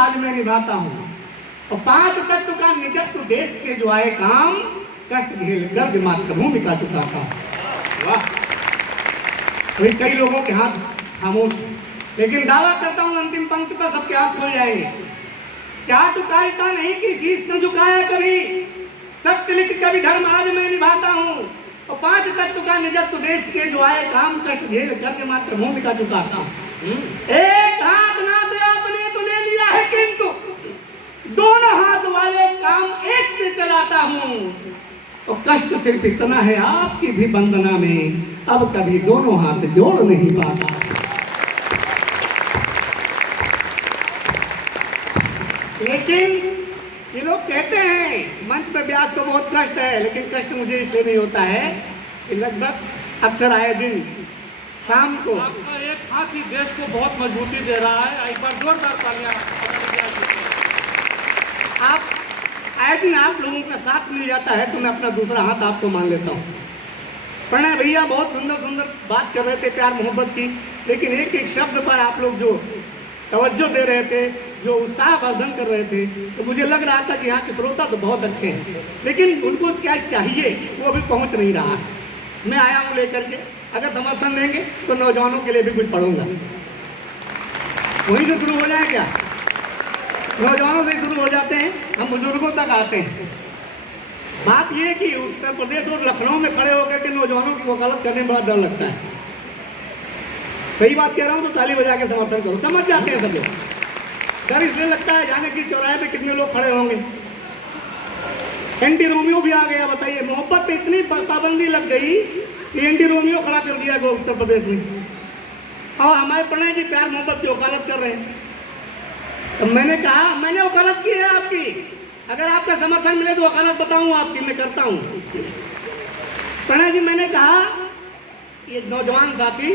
आज मैं निभाता हूँ, और 5 तत्व का निजत्व देश के जो आए काम, कष्ट झेल कर्ज मात्र भूमिका चुकाता हूँ। वाह! अभी कई लोगों के हाथ खामोश हैं, लेकिन दावा करता हूँ अंतिम पंक्ति पर सबके हाथ खुल जाएंगे। चाटुकारिता नहीं कि शीश न झुकाया कभी, सत्य लिख कभी धर्म आज मैं निभाता हूँ, और 5 तत्व का निजत्व देश के जो आए काम, कष्ट झेल कर्ज मात्र भूमिका चुकाता हूँ। एक हाथ नाथ आपने तो ले लिया है, किंतु दोनों हाथ वाले काम एक से चलाता हूँ, और कष्ट सिर्फ इतना है आपकी भी वंदना में, अब कभी दोनों हाथ जोड़ नहीं पाता। लेकिन ये लोग कहते हैं मंच पे व्यास को बहुत कष्ट है, लेकिन कष्ट मुझे इसलिए नहीं होता है कि लगभग अक्सर आए दिन शाम को आपका एक हाथ ही देश को बहुत मजबूती दे रहा है। एक बार जोरदार तालियां। आप आए दिन आप लोगों का साथ मिल जाता है तो मैं अपना दूसरा हाथ आपको मान लेता हूँ। प्रणय भैया बहुत सुंदर सुंदर बात कर रहे थे प्यार मोहब्बत की, लेकिन एक एक शब्द पर आप लोग जो तवज्जो दे रहे थे, जो उत्साह वर्धन कर रहे थे, तो मुझे लग रहा था कि यहाँ के श्रोता तो बहुत अच्छे हैं, लेकिन उनको क्या चाहिए वो अभी पहुँच नहीं रहा है। मैं आया हूँ लेकर के, अगर समर्थन देंगे तो नौजवानों के लिए भी कुछ पढ़ूंगा। वहीं से शुरू हो जाए क्या? नौजवानों से शुरू हो जाते हैं, हम बुजुर्गों तक आते हैं। बात यह कि उत्तर प्रदेश और लखनऊ में खड़े होकर के नौजवानों की वकालत करने में बड़ा डर लगता है। सही बात कह रहा हूँ तो ताली बजा के समर्थन करो, समझ जाते हैं सब लोग। डर इसलिए लगता है जाने की चौराहे पे कितने लोग खड़े होंगे। एंटी रोमियो भी आ गया, बताइए। मोहब्बत पे इतनी पाबंदी लग गई कि एंटी रोमियो खड़ा कर दिया गया उत्तर प्रदेश में, और हमारे प्रणय जी प्यार मोहब्बत की वकालत कर रहे हैं। तो मैंने कहा मैंने वकालत की है आपकी, अगर आपका समर्थन मिले तो वकालत बताऊँ आपकी, मैं करता हूँ। प्रणय जी मैंने कहा ये नौजवान साथी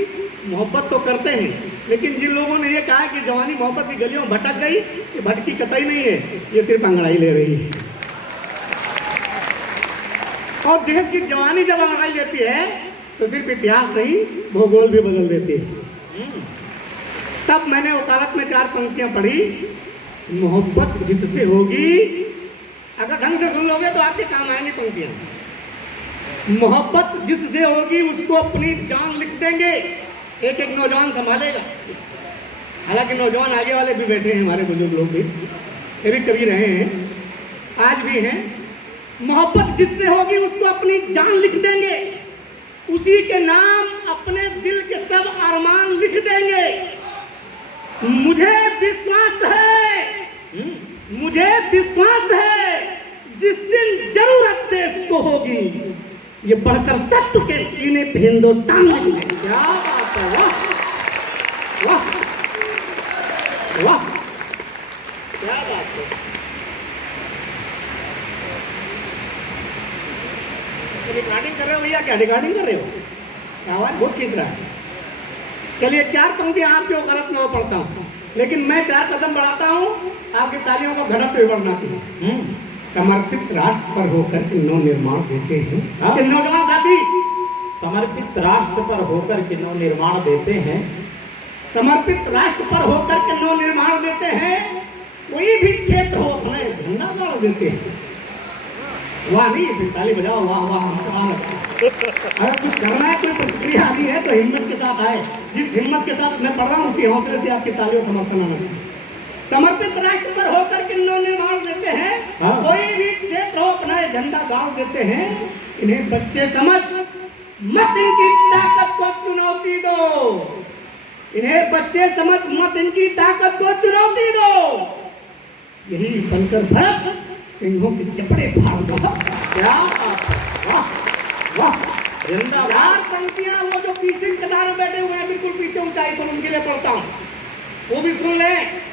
मोहब्बत तो करते हैं, लेकिन जिन लोगों ने ये कहा कि जवानी मोहब्बत की गलियों में भटक गई, ये भटकी कतई नहीं है, ये सिर्फ अंगड़ाई ले रही है। और देश की जवानी जब अंगड़ाई लेती है तो सिर्फ इतिहास नहीं भूगोल भी बदल देती है। तब मैंने वकालत में 4 पंक्तियां पढ़ी। मोहब्बत जिससे होगी, अगर ढंग से सुन लोगे तो आपके काम आएंगी पंक्तियां। मोहब्बत जिससे होगी उसको अपनी जान लिख देंगे। एक एक नौजवान संभालेगा, हालांकि नौजवान आगे वाले भी बैठे हैं, हमारे बुजुर्ग लोग भी, ये भी कभी रहे हैं, आज भी हैं। मोहब्बत जिससे होगी उसको अपनी जान लिख देंगे, उसी के नाम अपने दिल के सब अरमान लिख देंगे। मुझे विश्वास है जिस दिन जरूरत देश को होगी, ये बढ़कर सत्य के सीने पे हिंदुस्तान लिख देंगे। क्या बात है, वाह वाह वाह, क्या बात है। रिकॉर्डिंग कर रहे हो भैया? क्या रिकॉर्डिंग कर रहे हो? आवाज बहुत खींच रहा है। चलिए 4 पंक्तियां आपके वकालत में पढ़ता हूँ, लेकिन मैं 4 कदम बढ़ाता हूँ, आपकी तालियों का घनत्व भी बढ़ना चाहिए। समर्पित राष्ट्र पर होकर के नव निर्माण देते हैं। नौजवान साथी, समर्पित राष्ट्र पर होकर के नव निर्माण देते हैं। समर्पित राष्ट्र पर होकर के नव निर्माण देते हैं। कोई भी क्षेत्र हो अपने झंडा गाड़ देते हैं। वाह नहीं, ताली बजाओ, वाह वाह। अगर कुछ करना है, कोई प्रतिक्रिया आनी है तो हिम्मत के साथ आए। जिस हिम्मत के साथ मैं पढ़ रहा हूँ उसी हौसले से आपकी तालियों समर्थन आना चाहिए। समर्पित राष्ट्र पर होकर के नव निर्माण देते हैं। कोई भी क्षेत्र हो अपना झंडा गाड़ देते हैं। इन्हें बच्चे समझ मत इनकी ताकत को चुनौती दो। इन्हें बच्चे समझ मत इनकी ताकत को चुनौती दो। यही बनकर भरत सिंहों के चपड़े फाड़ दो। क्या वाह वाह, जिंदाबाद। पंक्तियां वो जो पीछे कतार में बैठे हुए हैं, बिल्कुल पीछे ऊंचाई पर, उनके लिए पढ़ता हूँ, वो भी सुन लें।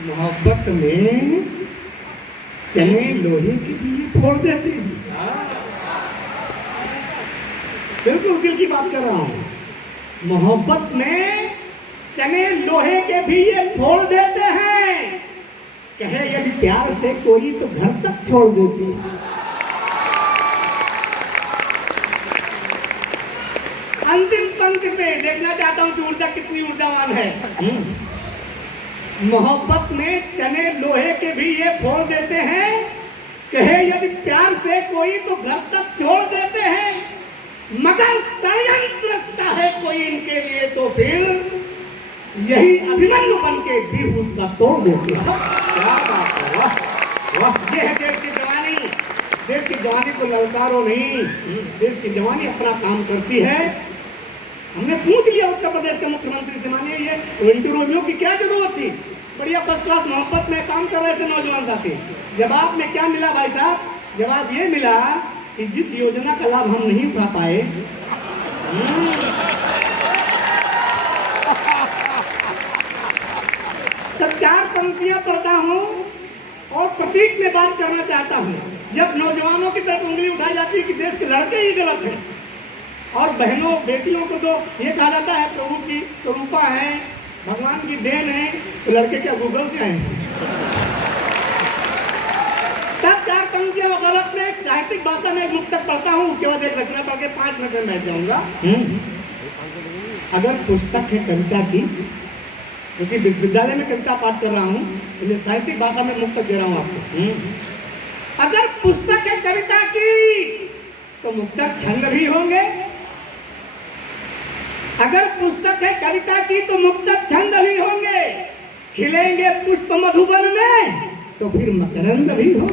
मोहब्बत में चने लोहे के लिए फोड़ देते हैं। बिल्कुल दिल की बात कर रहा हूँ। मोहब्बत में चने लोहे के भी ये फोड़ देते हैं। कहे यदि प्यार से कोई तो घर तक छोड़ देती है। अंतिम पंक्ति पे देखना चाहता हूं कि ऊर्जा कितनी ऊर्जावान है। मोहब्बत में चने लोहे के भी ये फोड़ देते हैं, कहे यदि प्यार से कोई तो घर तक छोड़ देते हैं, मगर षड्यंत्र रचता है कोई इनके लिए तो फिर यही अभिमन्यु बन के भी उसका तोड़ देते हैं। क्या बात है, वाह वाह। ये है देश की जवानी। देश की जवानी को ललकारो नहीं, देश की जवानी अपना काम करती है। हमने पूछ लिया उत्तर प्रदेश के मुख्यमंत्री से, मानिए ये इंटरव्यू की क्या जरूरत थी, बढ़िया फर्स्ट क्लास मोहब्बत में काम कर रहे थे नौजवान साथी। जवाब में क्या मिला भाई साहब? जवाब ये मिला कि जिस योजना का लाभ हम नहीं उठा पाए, तब 4 पंक्तियां पढ़ता हूँ और प्रतीक में बात करना चाहता हूँ। जब नौजवानों की तरफ उंगली उठाई जाती है कि देश के लड़के ही गलत हैं, और बहनों बेटियों को तो ये कहा जाता है प्रभु की स्वरूपा है, भगवान की देन है, तो लड़के क्या गूगल से हैं? तब 4 पंक्तियां गलत में एक साहित्यिक भाषा में एक मुक्तक पढ़ता हूँ, उसके बाद एक रचना पढ़ के 5 मिनट में बैठ जाऊंगा। अगर पुस्तक है कविता की, क्योंकि विद्यालय में कविता पाठ कर रहा हूँ, इसलिए साहित्यिक भाषा में मुक्तक दे रहा हूँ आपको। अगर पुस्तक है कविता की तो मुक्तक छंद भी होंगे, अगर पुस्तक है कविता की तो मुक्तक छंद भी होंगे, खिलेंगे पुष्प मधुबन में तो फिर मकरंद भी हो।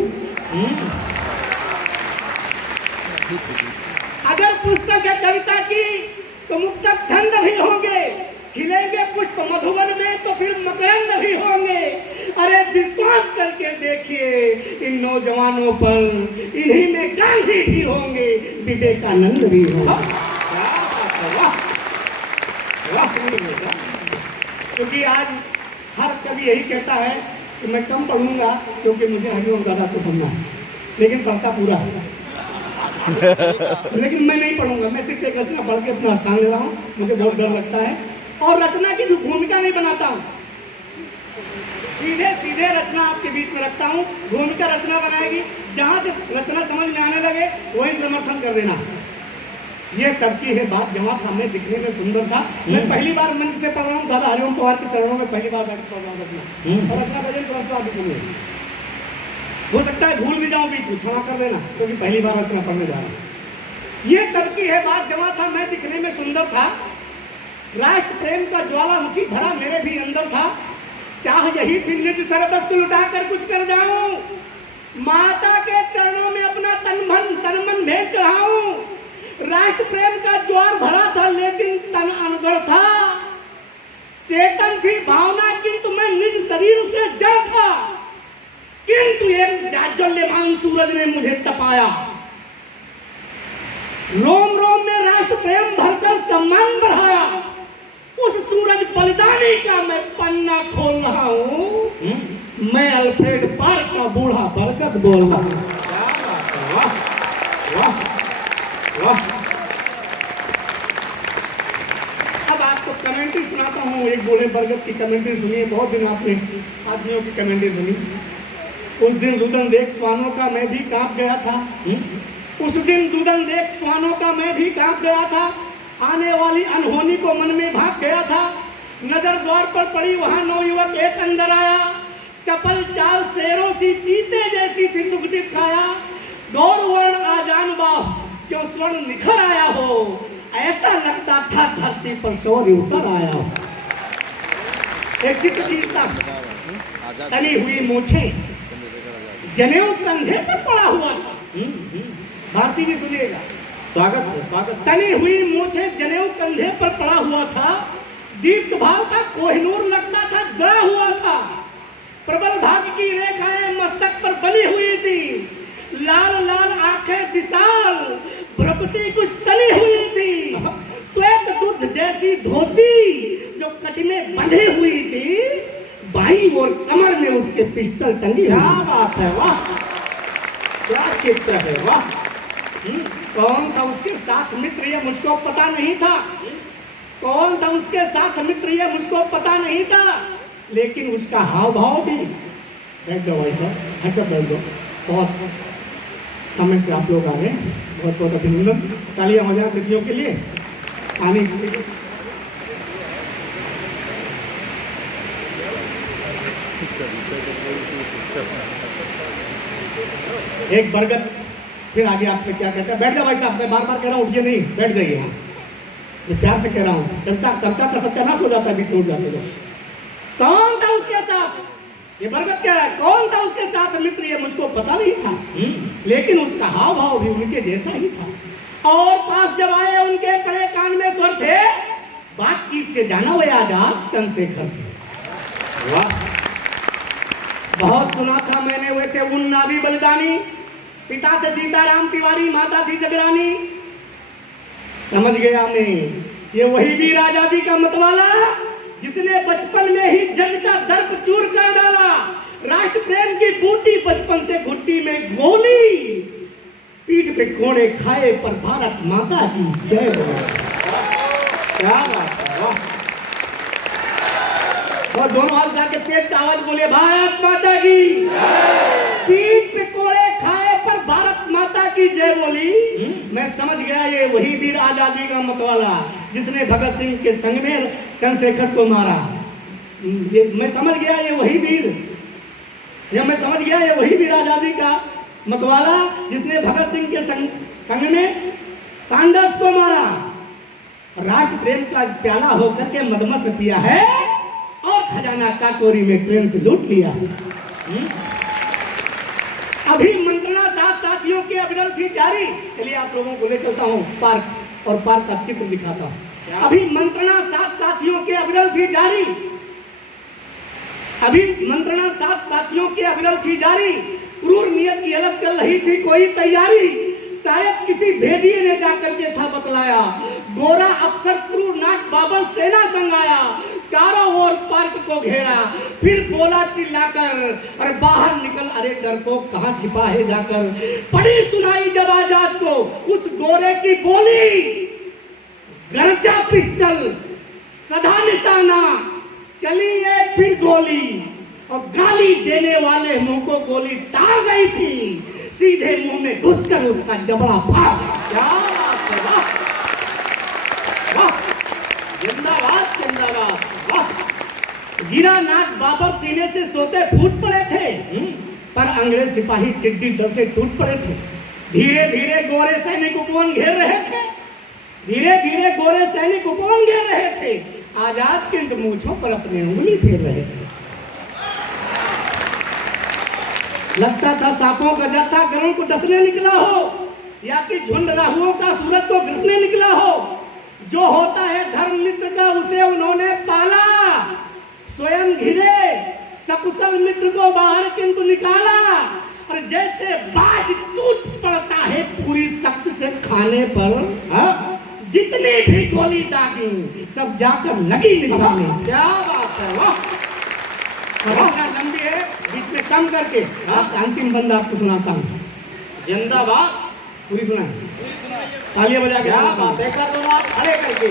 अगर पुस्तक है कविता की तो मुक्तक छंद भी होंगे, खिलेंगे पुष्प मधुबन में तो फिर मकरंद भी होंगे। अरे विश्वास करके देखिए इन नौजवानों पर, इन्हीं में गांधी भी होंगे, विवेकानंद भी होंगे। क्योंकि आज हर कवि यही कहता है कि मैं कम पढ़ूंगा क्योंकि मुझे हरिओम दादा को पढ़ना है, लेकिन पढ़ता पूरा है। लेकिन मैं नहीं पढ़ूंगा, मैं सिर्फ एक रचना पढ़ के अपना स्थान ले रहा हूँ। मुझे बहुत डर लगता है और रचना की भूमिका नहीं बनाता हूँ, सीधे सीधे रचना आपके बीच में रखता हूँ। भूमिका रचना बनाएगी, जहाँ से रचना समझ में आने लगे वही समर्थन कर देना। ये तरकीब है बात। जमा था मैं दिखने में सुंदर था, मैं पहली बार मंच से पढ़ रहा हूँ, दादा हरिओम पवार के चरणों में पहली बार बैठ पढ़ रहा हूँ रचना, और रचना भजन तो आप सुनिए। हो सकता है भूल भी जाऊँ, बीच में क्षमा कर देना, क्योंकि पहली बार रचना पढ़ने जा रहा हूँ। ये तरकीब है बात। जमा था मैं दिखने में सुंदर था, राष्ट्र प्रेम का ज्वालामुखी भरा मेरे भी अंदर था, चाह यही थी निज सर्वस्व लुटा कर कुछ कर जाऊं, माता के चरणों में अपना तन मन भेंट चढ़ाऊं। राष्ट्र प्रेम का ज्वार भरा था लेकिन तन अनगढ़ था, चेतन थी भावना किंतु मैं निज शरीर से जड़ था, किंतु एक जाज्वल्यमान सूरज ने मुझे तपाया। रोम रोम में राष्ट्र प्रेम भरकर सम्मान बढ़ाया, उस सूरज बलिदानी का मैं पन्ना खोल रहा हूँ, मैं अल्फ्रेड पार्क का बूढ़ा बरगद बोल रहा हूँ। अब आपको कमेंट्री सुनाता हूँ, एक बूढ़े बरगद की कमेंट्री सुनिए। बहुत दिन आपने आदमियों की कमेंट्री सुनी। उस दिन रुदन देख स्वानों का मैं भी कांप गया था, उस दिन रुदन देख स्वानों का मैं भी कांप गया था, आने वाली अनहोनी को मन में भाग गया था। नजर द्वार पर पड़ी वहां नौयुवक एक अंदर आया, चपल चाल शेरों सी चीते जैसी थी सुगंधित खाया, गौर वर्ण आजान बाह जो स्वर्ण निखर आया हो, ऐसा लगता था धरती पर सूर्य उतर आया हो। एक चित्र खींचता, तली हुई मूछें, जनेऊ कंधे पर पड़ा हुआ था। भारती जी सुनिएगा, स्वागत है, स्वागत। तली हुई मूछे जनेऊ कंधे पर पड़ा हुआ था, दीप्त भाव का कोहिनूर लगता था जड़ा हुआ था, प्रबल भाग की रेखाएं मस्तक पर बनी हुई थी, लाल लाल आंखें विशाल भ्रुकुटी कुछ तली हुई थी, श्वेत दूध जैसी धोती जो कटी में बंधी हुई थी, बाईं और कमर में उसके पिस्टल टंगी। क्या बात है, वाह क्या चित्र है, वाह। कौन था उसके साथ मित्र ये मुझको पता नहीं था, कौन था उसके साथ मित्र ये मुझको पता नहीं था, लेकिन उसका हाव भाव भी। बैठ जाओ भाई साहब, अच्छा बैठ जाओ, बहुत समय से आप लोग आ रहे हैं, बहुत बहुत अभिनंदन। तालियां हो जाए अतिथियों के लिए। पानी एक बरगद फिर आगे आपसे क्या कहता है, बैठ जाओ भाई साहब, मैं बार बार कह रहा हूँ उठिए नहीं, बैठ जाइए। हाँ, मैं प्यार से कह रहा हूँ, कविता का सत्यानाश हो जाता है बीच में जाते जाते। कौन था उसके साथ? ये बरगद कह रहा है, कौन था उसके साथ मित्र, ये मुझको पता नहीं था, लेकिन उसका हाव भाव भी उनके जैसा ही था। और पास जब आए उनके बड़े कान में स्वर थे, बातचीत से जाना हुए आजाद चंद्रशेखर थे। वाह, बहुत सुना था मैंने, हुए थे उन्नावी बलिदानी, पिता थे सीताराम तिवारी, माता थी जगरानी। समझ गया मैं, ये वही वीर आजादी का मतवाला जिसने बचपन में ही जज का दर्प चूर कर डाला, राष्ट्र प्रेम की बूटी बचपन से घुट्टी में गोली, पीठ पे कोड़े खाए पर भारत माता की जय बोला। क्या बात है, वाह। और दोनों हाथ जाके तेज से आवाज बोले, भारत माता की, पीठ पे कोड़े खाए पर भारत माता की जय बोली। मैं समझ गया ये वही वीर आजादी का मतवाला जिसने भगत सिंह के संग में चंद्रशेखर को मारा। मैं समझ गया ये वही वीर, मैं समझ गया ये वही वीर आजादी का मतवाला जिसने भगत सिंह के संग में सैंडर्स को मारा, राष्ट्र प्रेम का प्याला होकर के मदमस्त पिया है और खजाना काकोरी में ट्रेन से लूट लिया। अभी मंत्रणा सात साथियों की अविरल थी जारी। चलिए आप लोगों को ले चलता हूँ पार्क, और पार्क का चित्र दिखाता हूँ। अभी मंत्रणा सात साथियों की अविरल थी जारी, अभी मंत्रणा सात साथियों की अविरल थी जारी, क्रूर नियत की अलग चल रही थी कोई तैयारी, शायद किसी भेदिए ने जाकर के था बतलाया, गोरा अफसर क्रूर नाट बाबर सेना संग आया, चारों ओर पार्क को घेरा, फिर बोला चिल्लाकर, अरे बाहर निकल, अरे डरपोक कहाँ छिपा है जाकर। पड़ी सुनाई जब आजाद को उस गोरे की बोली, गरजा पिस्टल सदा निशाना, चली एक फिर गोली, और गाली देने वाले मुंह को गोली टाल गई थी, सीधे मुंह में घुसकर उसका जबड़ा फाड़। क्या बात है, वाह वाह, जिंदाबाद जिंदाबाद, वाह। गिरा नाट बाबर सीने से सोते फूट पड़े थे, पर अंग्रेज सिपाही टिड्डी दल से टूट पड़े थे। धीरे धीरे गोरे सैनिक उपवन घेर रहे थे, धीरे धीरे गोरे सैनिक उपवन घेर रहे थे, आजाद के मूंछों पर अपनी उंगली फेर रहे थे। लगता था सांपों का जत्था गरुड़ को डसने निकला हो, या कि झुंड राहुओं का सूरज को घिसने निकला हो। जो होता है धर्म मित्र का उसे उन्होंने पाला, स्वयं घिरे सकुशल मित्र को बाहर किंतु निकाला, और जैसे बाज टूट पड़ता है पूरी सख्त से खाने पर, जितनी भी गोली दागी सब जाकर लगी निशाने। क्या बात है, वाह। लंबी है, बीच में कम करके अंतिम बंदा आपको सुनाता हूँ। जिंदाबाद पूरी सुना, तालियां बजा के। क्या बात है, कर दो आप खड़े करके।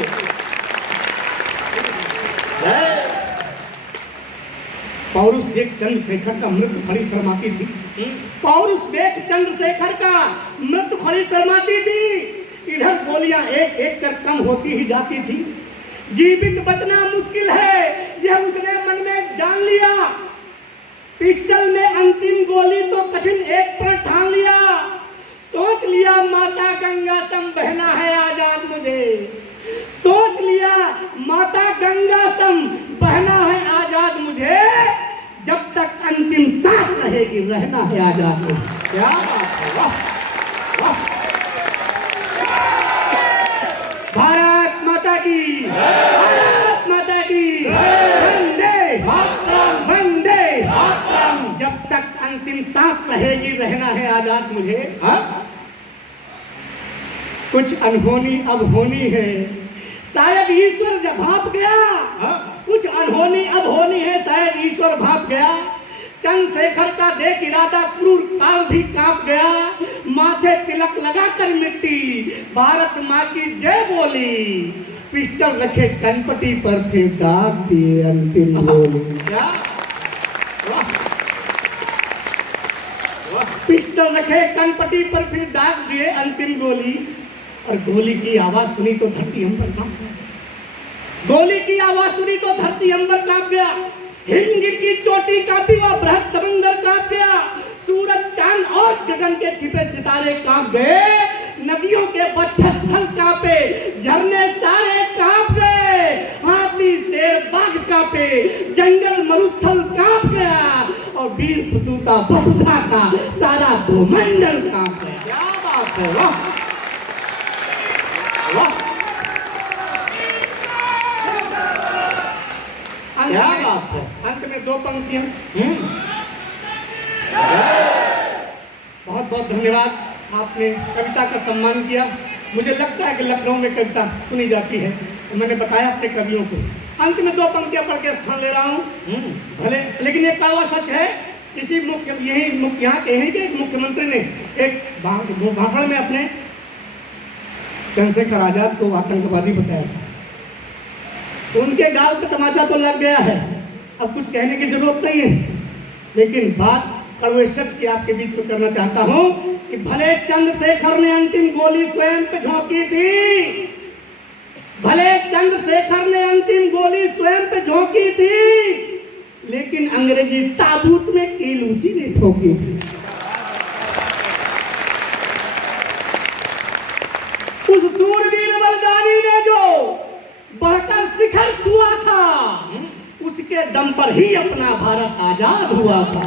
पौरुष देख चंद्रशेखर का मृत्यु खड़ी शर्माती थी, पौरुष देख चंद्रशेखर का मृत्यु खड़ी शर्माती थी। इधर गोलियां एक एक कर कम होती ही जाती थी, जीवित बचना मुश्किल है यह उसने मन में जान लिया। पिस्टल में अंतिम गोली तो कठिन एक पर ठान लिया, सोच लिया माता गंगा सम बहना है आजाद मुझे, सोच लिया माता गंगा सम बहना है आजाद मुझे, जब तक अंतिम सांस रहेगी रहना है आजाद मुझे। क्या बात है, वाह वाह। भारत माता की, भारत माता की, वंदे मातरम, वंदे मातरम। जब तक अंतिम सांस रहेगी रहना है आजाद मुझे। कुछ अनहोनी अब होनी है, शायद ईश्वर जब भाप गया, कुछ अनहोनी अब होनी है, शायद ईश्वर भाप गया। चंद्रशेखर का देख इरादा क्रूर काल भी कांप गया, माथे तिलक लगाकर मिट्टी भारत माँ की जय बोली, पिस्टल रखे कनपटी पर फिर दाग दिए अंतिम गोली। क्या पिस्टल रखे कनपटी पर फिर दाग दिए अंतिम गोली, और गोली की आवाज सुनी तो धरती अंबर कांप गया, गोली की आवाज सुनी तो धरती अंबर कांप गया। हिंद की चोटी कांपी, वह बृहद समंदर कांप गया, सूरज चांद और गगन के छिपे सितारे कांप गए, नदियों के वक्षस्थल कांपे, झरने सारे कांप गए, हाथी शेर बाघ कांपे, जंगल मरुस्थल कांप गया और वीर प्रसूता वसुधा का सारा भूमंडल कांप गया। क्या बात है, वाह वाह, क्या बात है। अंत में दो पंक्तियां। बहुत बहुत धन्यवाद, आपने कविता का सम्मान किया। मुझे लगता है कि लखनऊ में कविता सुनी जाती है, तो मैंने बताया अपने कवियों को। अंत में दो पंक्तियां पढ़ के स्थान ले रहा हूँ। भले, लेकिन एक कहावत सच है, किसी यहाँ के एक मुख्यमंत्री ने एक भाषण में अपने चंद्रशेखर आजाद को आतंकवादी बताया था। तो उनके गाल पे तमाचा तो लग गया है, अब कुछ कहने की जरूरत नहीं है, लेकिन बात कड़वे सच की आपके बीच में करना चाहता हूं कि भले चंद्रशेखर ने अंतिम गोली स्वयं पे झोंकी थी, भले चंद्रशेखर ने अंतिम गोली स्वयं पे झोंकी थी, लेकिन अंग्रेजी ताबूत में कील उसी ने ठोकी थी। उस सूरवीर बलिदानी ने जो बढ़कर शिखर छुआ था, उसके दम पर ही अपना भारत आजाद हुआ था।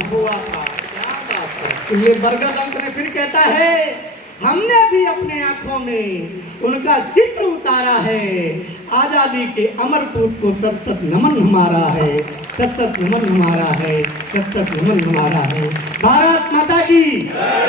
ये बरगद अंक में फिर कहता है, हमने भी अपने आंखों में उनका चित्र उतारा है, आजादी के अमर पूत को सत सत नमन हमारा है, सत सत नमन हमारा है, सत सत नमन हमारा है। भारत माता की